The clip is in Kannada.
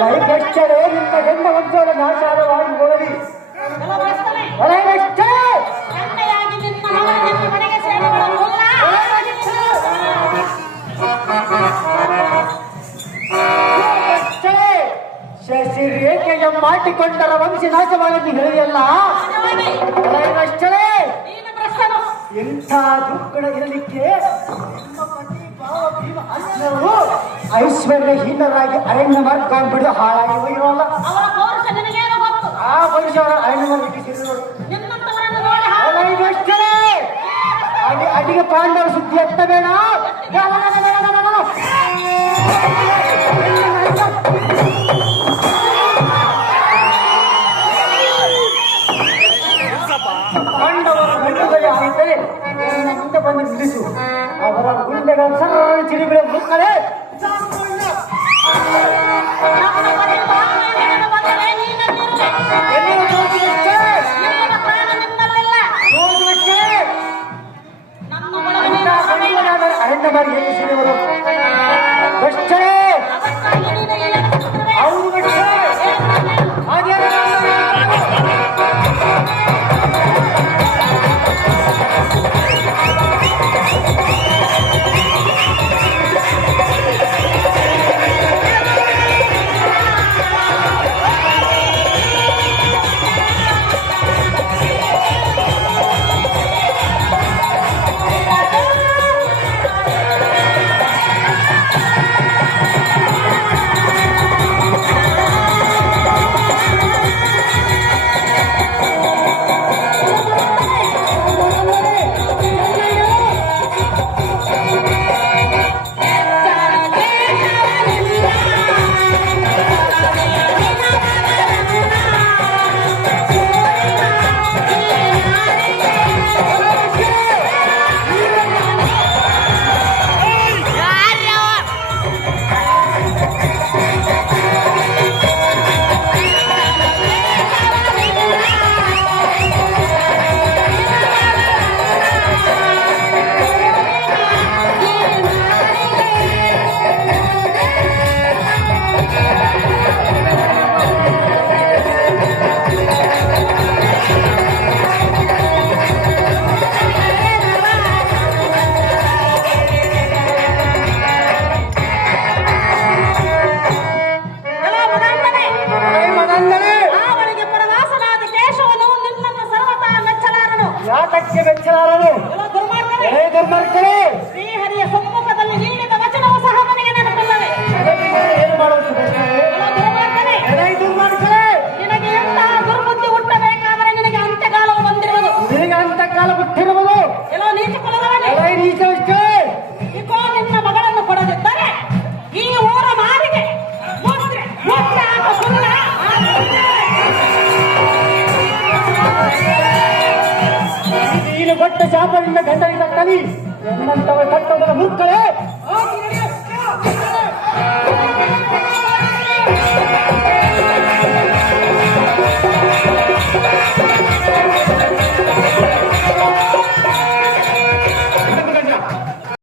ಲೈಫೆಷ್ಟೇ ನಿನ್ನ ಗಂಡ ವಂಶದ ನಾಶಾರವಾಗಿ ಹೋಗಲಿ. ಶಶಿ ರೇಖೆಗೆ ಮಾಡಿಕೊಂಡರ ವಂಶ ನಾಶವಾಗಿ ಹೇಳಿಯಲ್ಲ. ಎಂಥ ದುಃಖ ಇರಲಿಕ್ಕೆ ಐಶ್ವರ್ಯಹೀನರಾಗಿ ಅರಣ್ಯ ಮಾಡ್ಕೊಂಡ್ಬಿಡು ಹಾಳಾಗಿ ಹೋಗಿರೋಲ್ಲ. ಆ ಪುರುಷ ಅರಣ್ಯ ಮಾಡ್ಲಿಕ್ಕೆ ಅಡಿಗೆ ಪಾಂಡವರ ಸುದ್ದಿ ಎತ್ತ ಬೇಡ. ಪಾಂಡವರ ಗುಂಡುಗಳು ಆಗಿದ್ದರೆ ಮುಂದೆ ಬಂದು ನಿಲ್ಲಿಸು. ಅವರ ಗುಂಡೆಗಳ ಸರಳ ಚಿರಿಗಳ ಮುಕ್ಕಳೆ ಅರಣ್ಯ ಮಾಡಿ ಸಿರಿವರು ಅಷ್ಟೇ ಅವರು ಹಾಗೆ ಶ್ರೀಹರಿಯ ಸಮ್ಮುಖದಲ್ಲಿ ನೀಡಿದ ವಚನವು ಸಹ ನನಗೆ ನೆನಪಿಲ್ಲವೇ? ನಿನಗೆ ಎಂತಹ ದುರ್ಬುದ್ಧಿ ಹುಟ್ಟಬೇಕಾದರೆ ನಿನಗೆ ಅಂತ್ಯಕಾಲವು ಬಂದಿರುವುದು. ಅಂತ್ಯಕಾಲ ಬಿಟ್ಟಿರುವುದು ಎಲ್ಲೋ ನೀಚ ಕುಲದವನೇ, ಇಕೋ ನಿನ್ನ ಮಗಳನ್ನು ಕೊಡದಿದ್ದರೆ ಈ ಊರ ಮಾರಿಗೆ ನೀನು ಕೊಟ್ಟ ಶಾಪದಿಂದ ಗಂಡನಿಂದ ಕಲಿ ಎನ್ನಂತವ ಕಟ್ಟದ ಮುಕ್ಕಳೇ